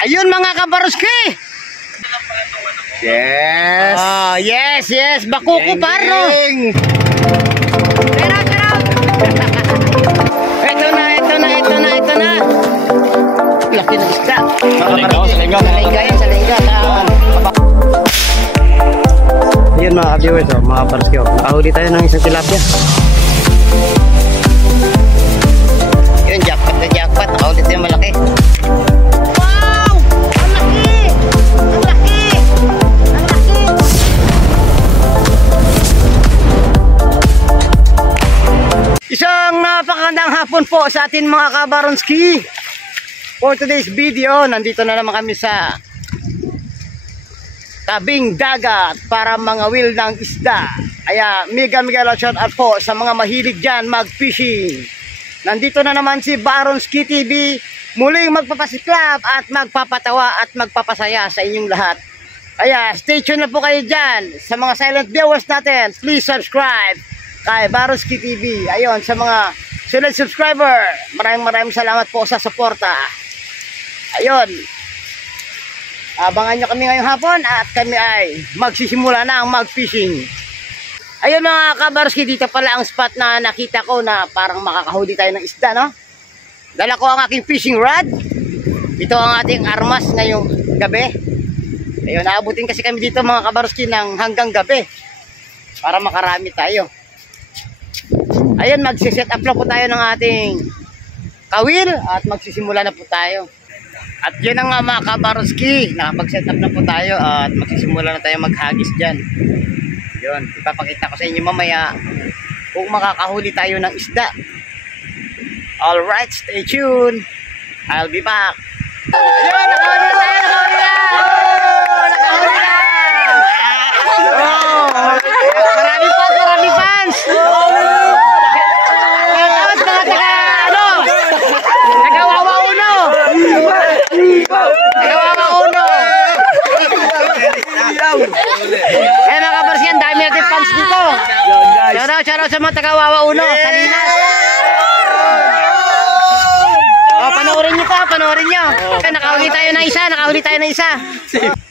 Ayun mga kabaruski. Yes. Yes. Bakuko paro. Tara. Ito na. Laki ng isda. Sa lingga. Ayun mga ka-viewers, mga kabaruski. Nakahuli tayo ng isang tilapia. Yun, jackpot na jackpot. Nakahuli tayo malaki. Wow! Ang laki! Isang napakagandang hapon po sa atin mga kabaronski. For today's video, nandito na naman kami sa tabing dagat para mangawil ng isda. Kaya mega shout out po sa mga mahilig dyan mag-fishing. Nandito na naman si Baronski TV, muling magpapasiklab at magpapatawa at magpapasaya sa inyong lahat. Kaya stay tuned na po kayo dyan. Sa mga silent viewers natin, please subscribe kay Baronski TV. Ayun, sa mga silent subscriber, maraming salamat po sa suporta. Ayun, abangan nyo kami ngayong hapon at kami ay magsisimula na ang mag-fishing. Ayun mga kabaruski, dito pala ang spot na nakita ko na parang makakahuli tayo ng isda, no? Dala ko ang aking fishing rod. Ito ang ating armas ngayong gabi. Ayun, naabutin kasi kami dito mga kabaruski ng hanggang gabi para makarami tayo. Ayun, magsiset up na po tayo ng ating kawil at magsisimula na po tayo. At yun ang nga mga kabaruski, nakapag-set up na po tayo at magsisimula na tayo maghagis dyan. Yun, ipapakita ko sa inyo mamaya kung makakahuli tayo ng isda. Alright, stay tuned. I'll be back. Ayun, nakahuli na tayo, nakahuli na! Marami fans! Mga kabarsi, ang dami natin fans dito. Shoutout sa mga taga-Wawa Uno, Salinas. Panoorin nyo. Nakahuli tayo ng isa.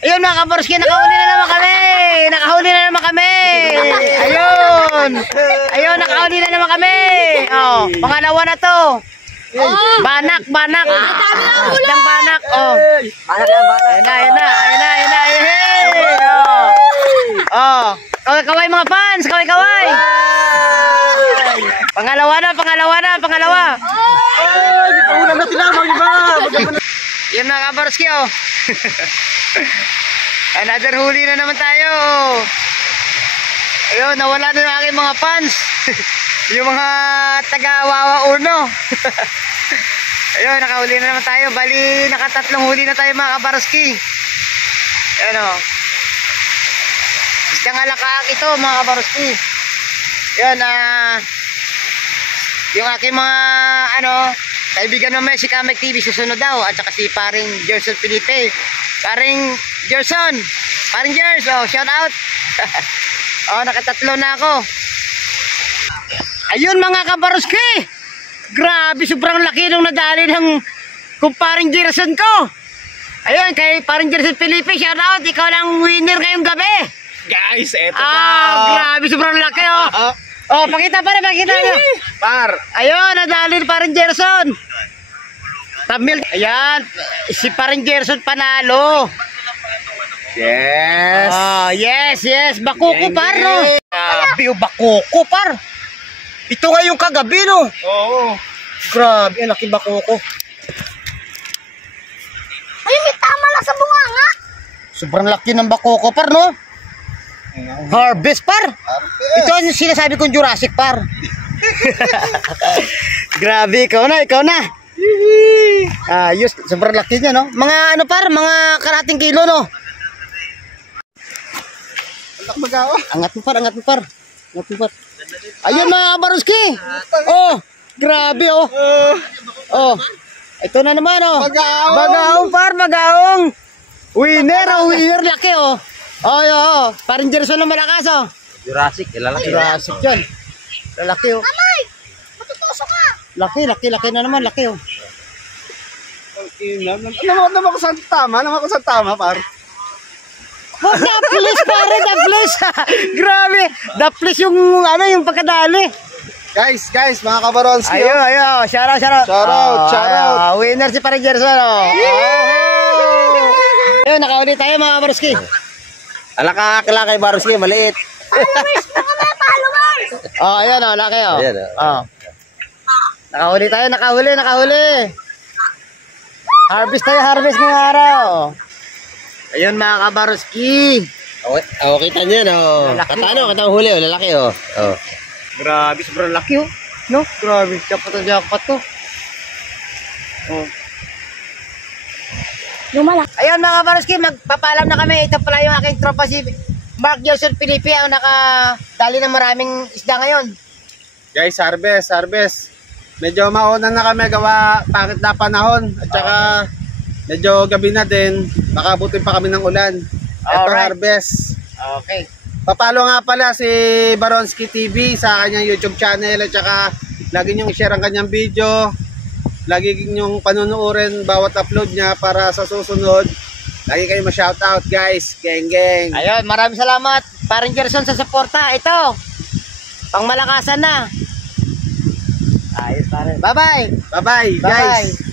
Ayun mga kabarsi, nakahuli na naman kami. Ayun, nakahuli na naman kami. Pangalawa na to. Banak. Isdang banak. Ayan na. Kaway mga fans, kaway. Pangalawa na. Paulan na tinamang, di ba? Yan mga kabarski, Another huli na naman tayo. Ayun, nawala na ng aking mga fans. Yung mga taga-Wawa Uno. Ayun, nakahuli na naman tayo. Bali, nakatatlong huli na tayo mga kabarski. Ayun isdang alakaak ito mga kabarski. Ayun, yung aking mga kaibigan naman si Kamek TV susunod daw. At saka si paring Gerson Felipe. Paring Gers, shout out. Nakatatlo na ako. Ayun mga kabaruski, grabe, sobrang laki nung nadali ng kumparing Gerson ko. Ayun, kay paring Gerson Felipe, shout out. Ikaw lang winner ngayong gabi. Guys, eto na. Grabe, sobrang laki pakita nyo. Par. Ayun, nadali paring Gerson. Tamil. Ayan, si paring Gerson panalo. Yes. Yes. Bakuko par, no? Grabe, bakuko par. Ito nga yung kagabi, no? Oo. Grabe, ang laki bakuko. Ay, may tama lang sa bunganga. Sobrang laki ng bakuko par, no? Harvest par. Ito ang sinasabi kong Jurassic par. Grabe, ikaw na. Ayos, sobrang laki niya, no? Mga mga karating kilo, no? Angat mo par. Ayun mga kabaruski. Grabe, ito na naman, Bagaong par. Winner, laki, parang Gerson na malakas, Jurassic, lalaki. Jurassic yan. Lalaki, Amay! Matutusok ka! Laki na naman, laki, Naman ko sa tama, par. Oh, daplis pare, daplis. Grabe, daplis yung ano, yung pagkadali. Guys, mga kabaronski. Ayo, shout out. Shout out. Winner si Pare Gerson. Oh. Ayun, nakauli tayo mga kabaroski. Alaka kay Baroski, maliit. Followers, baka may followers. Oh, ayun oh, laki oh. Ayan, Oh. Nakahuli tayo, nakahuli. Harvest ngayong araw. Ayun mga kabaroski. Kita niyo, no? Lalaki, Katang huli, lalaki, oh. Oh. Grabe, sobrang laki oh. No? Grabe, jackpot to. Oh. Lumala. Ayun mga kabaroski, magpapalam na kami. Ito pala yung aking tropa si Mark Gerson Filipe ang nakadali ng maraming isda ngayon. Guys, harvest. Medyo mauna na kami gawa pangit na panahon at saka medyo gabi na din. Baka abutin pa kami ng ulan. Ito Alright. harvest. Okay. Papalo nga pala si Baronski TV sa kanyang YouTube channel at saka lagi niyong i-share ang kanyang video. Lagi niyong panunuorin bawat upload niya para sa susunod. Lagi kayo ma-shoutout guys. Geng. Ayun, maraming salamat Parang Gerson sa suporta. Ito, pang malakasan na. Ayos pare. Bye-bye. Bye-bye guys. Bye-bye.